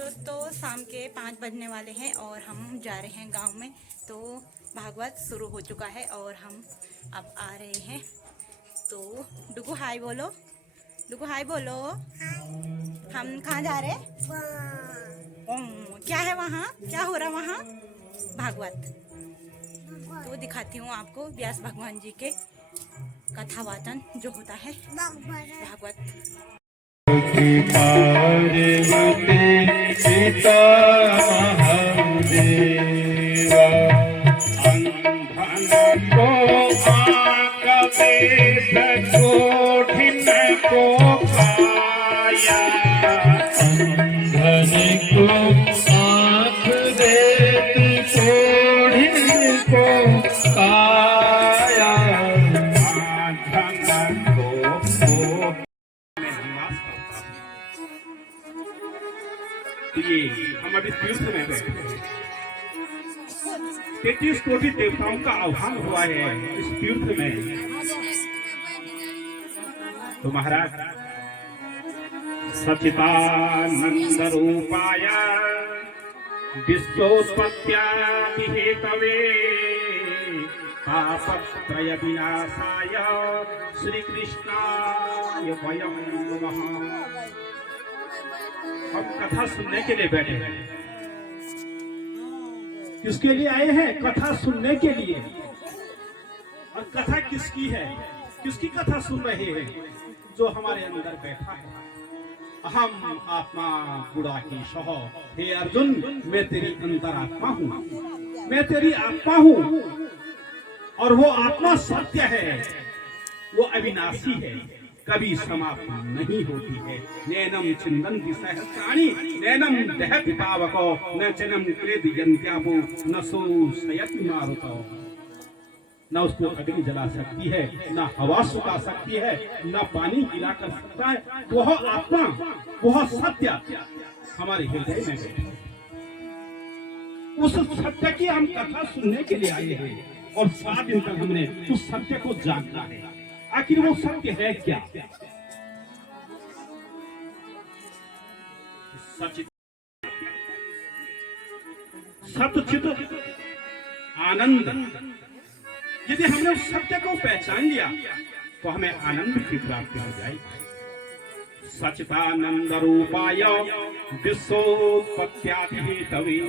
तो शाम के 5 बजने वाले हैं और हम जा रहे हैं गांव में। तो भागवत शुरू हो चुका है और हम अब आ रहे हैं। तो डुगू हाय बोलो, डुगू हाय बोलो। हम कहाँ जा रहे हैं? क्या है वहाँ, क्या हो रहा वहाँ? भागवत। तो दिखाती हूँ आपको व्यास भगवान जी के कथा वाचन जो होता है भागवत। सीता महादेवा अंधन को आँख पेट कोठिन को खाया, अंधन को आँख देत कोठिन को खाया, अंधन को ये हम अभी तीर्थ में बैठे 33 कोटि देवताओं का आह्वान हुआ है इस तीर्थ में। तो महाराज सच्चिदानंद रूपाय विश्वोत्पत्त्यादि हेतवे तापत्रय विनाशाय श्री कृष्णाय वयं नमः। हम कथा सुनने के लिए बैठे हैं। किसके लिए आए हैं? कथा सुनने के लिए। और कथा किसकी है? किसकी कथा सुन रहे हैं? जो हमारे अंदर बैठा है। अहम आत्मा गुड़ाकी सह, हे अर्जुन मैं तेरी अंतरात्मा हूँ, मैं तेरी आत्मा हूँ। और वो आत्मा सत्य है, वो अविनाशी है, कभी समाप्त नहीं होती है। नैनम छिन्दन्ति सहस्राणि नैनम दहति पावको न चनम क्लेदयन्त्यापो न शोषयति मारुतो। न उसको अग्नि जला सकती है, न हवा सुखा सकती है, न पानी गिला कर सकता है। वह आत्मा, वह सत्य हमारे हृदय में है। उस सत्य की हम कथा सुनने के लिए आए हैं और 7 दिन तक हमने उस सत्य को जानना है। आखिर वो सत्य है क्या? सतचित आनंद। यदि हमने उस सत्य को पहचान लिया तो हमें आनंद की प्राप्ति हो जाएगी। सच्चिदानंद रूपाय विश्वोत्पत्त्यादि हेतवे।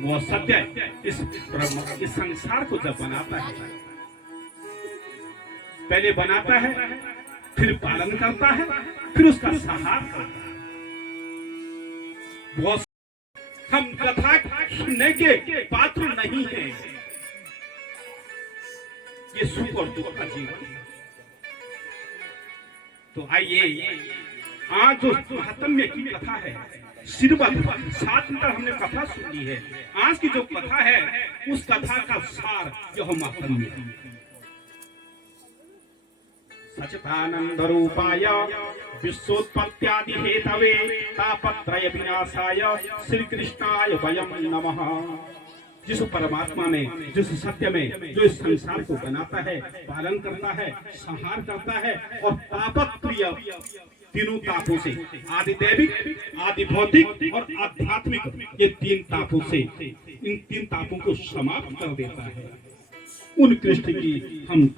वो सत्य इस संसार को जब बनाता है, पहले बनाता है, फिर पालन करता है, फिर उसका संहार करता है। बहुत हम कथा सुनने के पात्र नहीं हैं। ये सुख और दुख का जीवन। तो आइए आज जो महात्म्य की कथा है, श्रीमद् 7 दिन तक हमने कथा सुनी है। आज की जो कथा है उस कथा का सार यह महात्म्य है। सच्चिदानंद रूपाय विश्वोत्पत्त्यादि हेतवे तापत्रय विनाशाय श्री कृष्णाय वयं नमः। जिस परमात्मा में, जिस सत्य में, जो इस संसार को बनाता है, पालन करता है, संहार करता है और तापत्रय तीनों तापों से, आदि दैविक, आदि भौतिक और आध्यात्मिक, ये 3 तापों से, इन 3 तापों को समाप्त कर देता है। उन कृष्ण की हम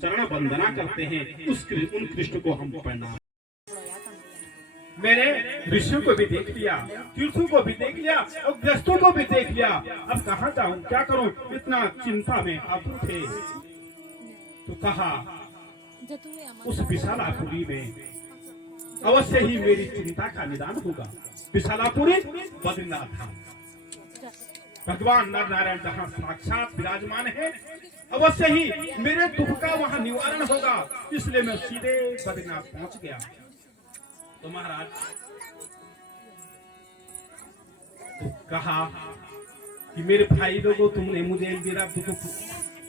शरण वंदना करते हैं, उन कृष्ण को हम प्रणाम। मैंने ऋषियों को भी देख लिया, तीर्थों को भी देख लिया और ग्रस्तों को भी देख लिया। अब कहाँ जाऊं, क्या करूं? इतना चिंता में आप थे। तो कहा उस विशालापुरी में अवश्य ही मेरी चिंता का निदान होगा। विशालापुरी बद्रीनाथ धाम, भगवान नर नारायण जहाँ साक्षात विराजमान है, अवश्य ही मेरे दुख का वहां निवारण होगा। इसलिए मैं सीधे बद्रीनाथ पहुंच गया। तो महाराज तो कहा कि मेरे भाई लोगों, तुमने मुझे मेरा दुख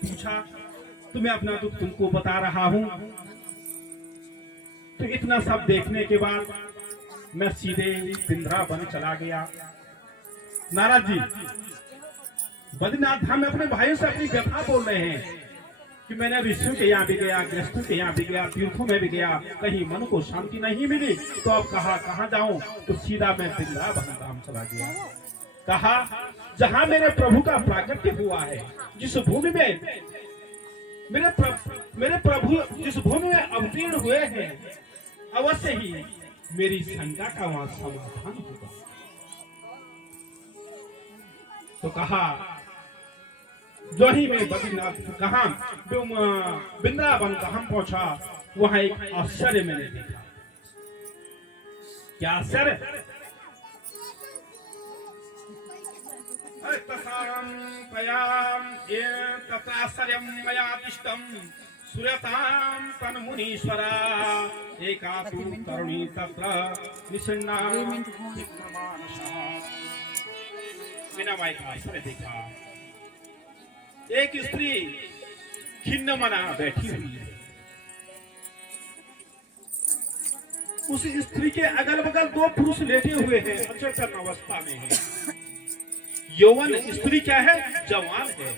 पूछा, तो मैं अपना दुख तुमको बता रहा हूं। तो इतना सब देखने के बाद मैं सीधे वृंदावन चला गया। नारद जी बद्रीनाथ धाम में अपने भाइयों से अपनी व्यथा बोल रहे हैं। कि मैंने ऋषियों के यहाँ भी गया, गृहस्थों के यहाँ भी गया, तीर्थों में भी गया, कहीं मन को शांति नहीं मिली, तो अब कहाँ जाऊं? तो सीधा मैं वृंदावन धाम चला गया। कहा जहाँ मेरे प्रभु का प्राकट्य हुआ है, जिस भूमि में मेरे प्रभु जिस भूमि में अवतीर्ण हुए हैं, अवश्य ही मेरी शंका का वहां समाधान होगा। तो कहा जो ही मैं बद्रीनाथ कहा वृंदावन कहाँ पहुंचा, वहां एक आश्चर्य मैंने देखा। क्या आश्चर्य? तत्राश्चर्यं मया तिष्ठं सुरतां तन्मुनीश्वरा एकातु तरुणी तत्र निषण्णा बिना माई का आश्चर्य देखा। एक स्त्री खिन्न मना बैठी हुई है। उस स्त्री के अगल बगल दो पुरुष लेटे हुए हैं, अचेतन अवस्था में है। यौवन स्त्री क्या है? जवान है।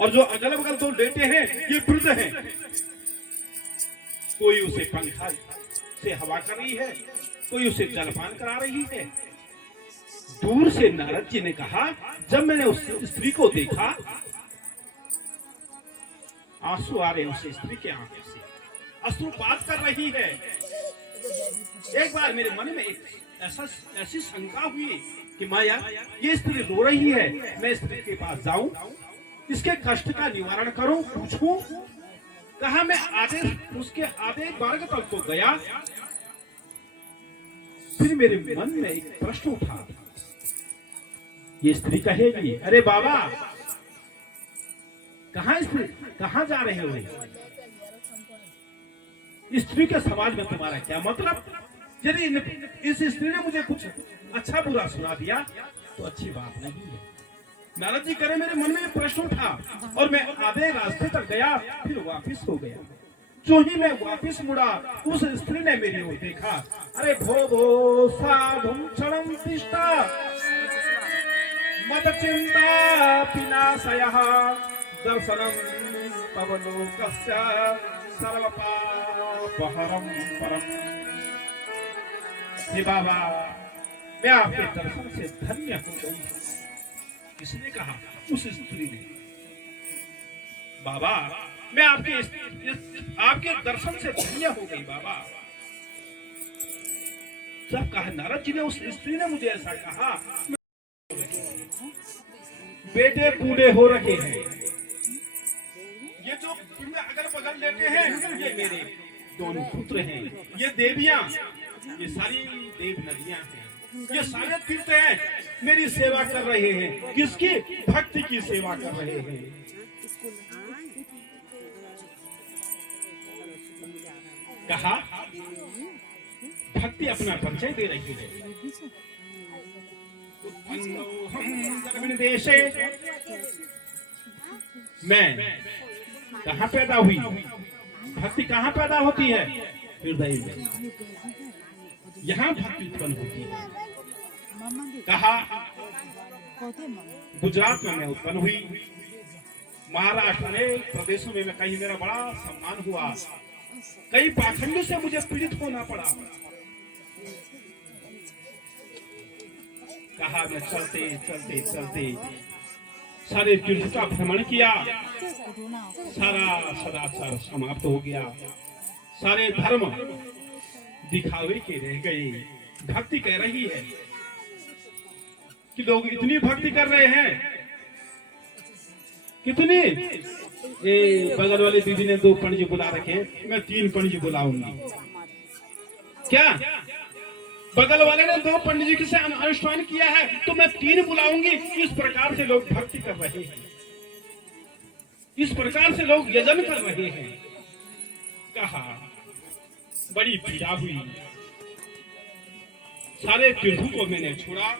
और जो अगल बगल दो लेटे हैं ये वृद्ध हैं। कोई उसे पंखा से हवा कर रही है, कोई उसे जलपान करा रही है। दूर से नारद जी ने कहा, जब मैंने उस स्त्री को देखा, आंसू आ रहे उस स्त्री के आंखों से, अश्रुपात कर रही है। एक बार मेरे मन में ऐसी शंका हुई कि माया ये स्त्री रो रही है, मैं स्त्री के पास जाऊं, इसके कष्ट का निवारण करूं, पूछूं। कहा मैं उसके आधे मार्ग तक तो गया, फिर मेरे मन में एक प्रश्न उठा। ये स्त्री कहेगी, अरे बाबा कहाँ जा रहे हो? स्त्री के समाज में तुम्हारा क्या मतलब? यदि इस स्त्री ने मुझे कुछ अच्छा बुरा सुना दिया तो अच्छी बात नहीं है। नारद जी करे मेरे मन में एक प्रश्न उठा और मैं आधे रास्ते तक गया, फिर वापिस हो गया। जो ही मैं वापिस मुड़ा, उस स्त्री ने मेरी ओर देखा। अरे भो साधुम क्षणम तिष्ठा मत चिंता विनाशयः दर्शनम तव लोकस्य सर्वपापहरं परम। हे बाबा, मैं आपके दर्शन से धन्य हो गई। किसने कहा? उस स्त्री ने। बाबा मैं आपके दर्शन से धन्य हो गई बाबा। जब कहा नारद जी ने, उस स्त्री ने मुझे ऐसा कहा, बेटे बूढ़े हो रखे हैं, ये जो अगल बगल लेते हैं ये मेरे दोनों पुत्र हैं, ये देवियां, ये सारी देव नदियां हैं, ये सारे तीर्थ हैं, मेरी सेवा कर रहे हैं। किसकी? भक्ति की सेवा कर रहे हैं। कहा भक्ति अपना परिचय दे रही है। देशे मैं कहाँ पैदा हुई? भक्ति कहाँ पैदा होती है? हृदय में। यहाँ भक्ति उत्पन्न होती है। कहा गुजरात में मैं उत्पन्न हुई, महाराष्ट्र में प्रदेशों में कहीं मेरा बड़ा सम्मान हुआ, कई पाखंडों से मुझे पीड़ित होना पड़ा। कहा मैं चलते चलते चलते सारे तीर्थ का भ्रमण किया, सारा सदाचार समाप्त हो गया, सारे धर्म दिखावे के रह गए। भक्ति कह रही है कि लोग इतनी भक्ति कर रहे हैं, कितनी? ये बगल वाली दीदी ने 2 पंडित बुला रखे, मैं 3 पंडित बुलाऊंगी। क्या? बगल वाले ने 2 पंडित जी से अनुष्ठान किया है तो मैं 3 बुलाऊंगी। इस प्रकार से लोग भक्ति कर रहे हैं, इस प्रकार से लोग यजन कर रहे हैं। कहा बड़ी पीड़ा हुई, सारे तीर्थों को मैंने छोड़ा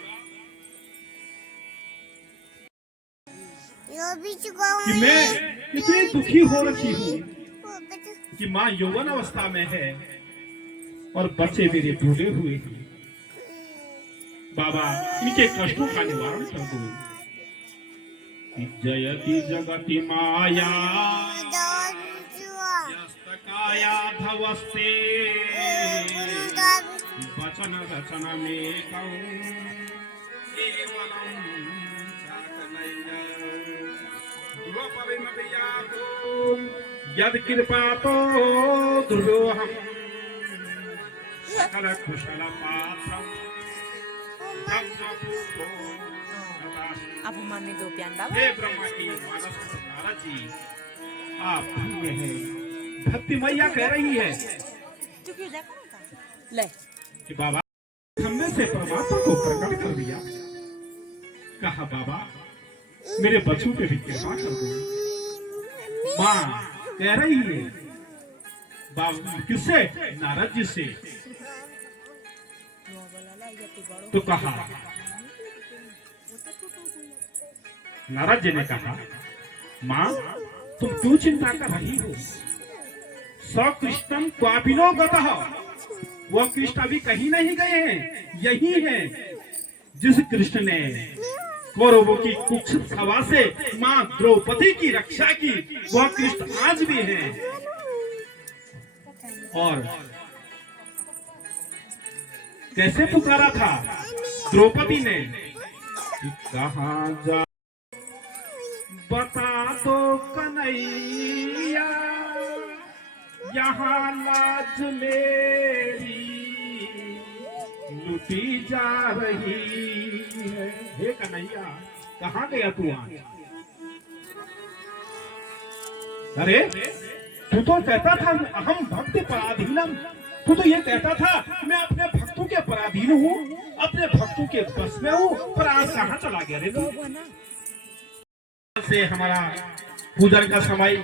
कि मैं इतनी दुखी हो रखी हूँ कि माँ यौवन अवस्था में है और बच्चे मेरे बूढ़े हुए हैं। बाबा इनके कष्टों का निवारण कर दो। जयति जगति माया याधवस्ते वचन रचन में यद कृपा तो दुर्योहम सकल कुशल पात्र अब मम्मी दो प्यान बाबा हे ब्रह्मा की मानस नारद जी आप धन्य हैं। भक्ति मैया कह रही है ले कि बाबा हमने से परमात्मा को प्रकट कर दिया। कहा बाबा मेरे बच्चों पे भी कृपा कर दो। माँ कह रही है बाबा किससे? नारद जी से। तो कहा नारद जी ने कहा माँ तुम क्यों चिंता कर रही हो? सकृष्णम क्वापिनो गतः, वह कृष्ण अभी कहीं नहीं गए हैं, यही है। जिस कृष्ण ने कौरवों की कुत्सित सभा से मां द्रौपदी की रक्षा की, वह कृष्ण आज भी है। और कैसे पुकारा था द्रौपदी ने? कहाँ जा बता दो कन्हैया, यहाँ लाज मेरी लुटी जा रही है। हे कन्हैया कहाँ गया तू आज? अरे तू तो कहता था अहम भक्त पराधीनम, तू तो ये कहता था मैं अपने भक्तों के पराधीन हूँ, अपने भक्तों के बस में हूँ, पर आज कहाँ चला गया रे तू? से हमारा पूजन का समय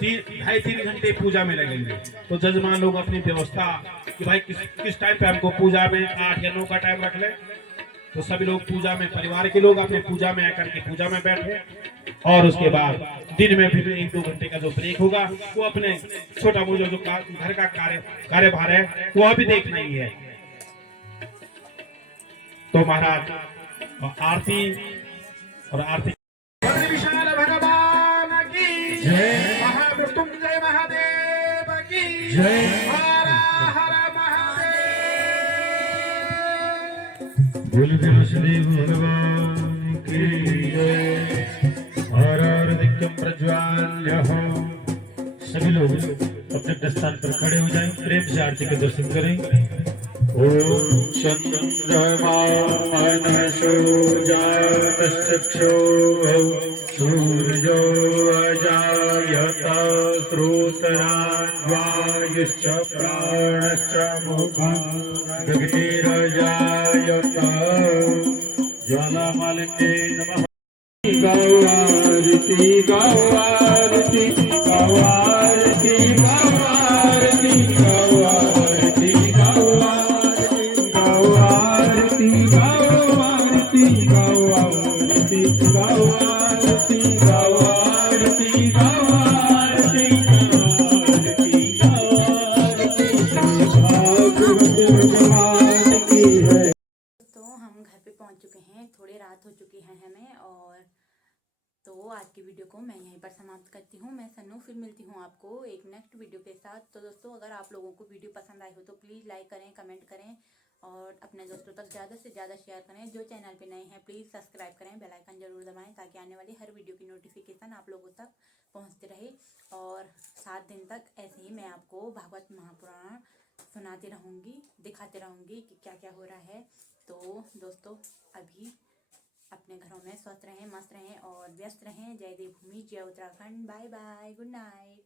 2.5-3 घंटे पूजा में लगेंगे। तो जजमान लोग अपनी व्यवस्था कि भाई किस टाइम पे हमको पूजा में 8 या 9 का टाइम रख ले। तो सभी लोग पूजा में, परिवार के लोग अपने पूजा में आकर के पूजा में बैठे, और उसके बाद दिन में फिर 1-2 घंटे का जो ब्रेक होगा वो अपने छोटा मोटा जो घर का कार्यभार है वो अभी देखना ही है। तो महाराज आरती और आरती विशाल भगवान की जय, महामृत्युंजय महादेव की जय, हर हर महादेव। बोल विष्णुदेव भगवान की जय। हर हर दिक्कम प्रज्वाल्य हो। सभी लोग अपने अपने स्थान पर खड़े हो जाएं, प्रेम से आरती के दर्शन करें। ओम चंद्रमा मनसो जातश्चक्षो सूर्यो अजायत श्रोतराज्वायुश्च प्राणश्च मुखं गगनेरजायत ज्वालामालिन्ये नमः। गौआरती गौआरती गौआरती गौआरती गौआरती गौआरती गौआरती गौआरती गौआरती गौआरती गौआरती गौआरती है। तो हम घर पे पहुंच चुके हैं, थोड़ी रात हो चुकी है हमें, और तो आज की वीडियो को मैं यहीं पर समाप्त करती हूँ। मैं सन्नू फिर मिलती हूँ आपको एक नेक्स्ट वीडियो के साथ। तो दोस्तों अगर आप लोगों को वीडियो पसंद आई हो तो प्लीज़ लाइक करें, कमेंट करें और अपने दोस्तों तक ज़्यादा से ज़्यादा शेयर करें। जो चैनल पे नए हैं प्लीज़ सब्सक्राइब करें, बेल आइकन जरूर दबाएं ताकि आने वाली हर वीडियो की नोटिफिकेशन आप लोगों तक पहुँचते रहे। और 7 दिन तक ऐसे ही मैं आपको भागवत महापुराण सुनाती रहूँगी, दिखाती रहूँगी कि क्या क्या हो रहा है। तो दोस्तों अभी अपने घरों में स्वस्थ रहें, मस्त रहें और व्यस्त रहें। जय देवभूमि, जय Uttarakhand. Bye bye, good night.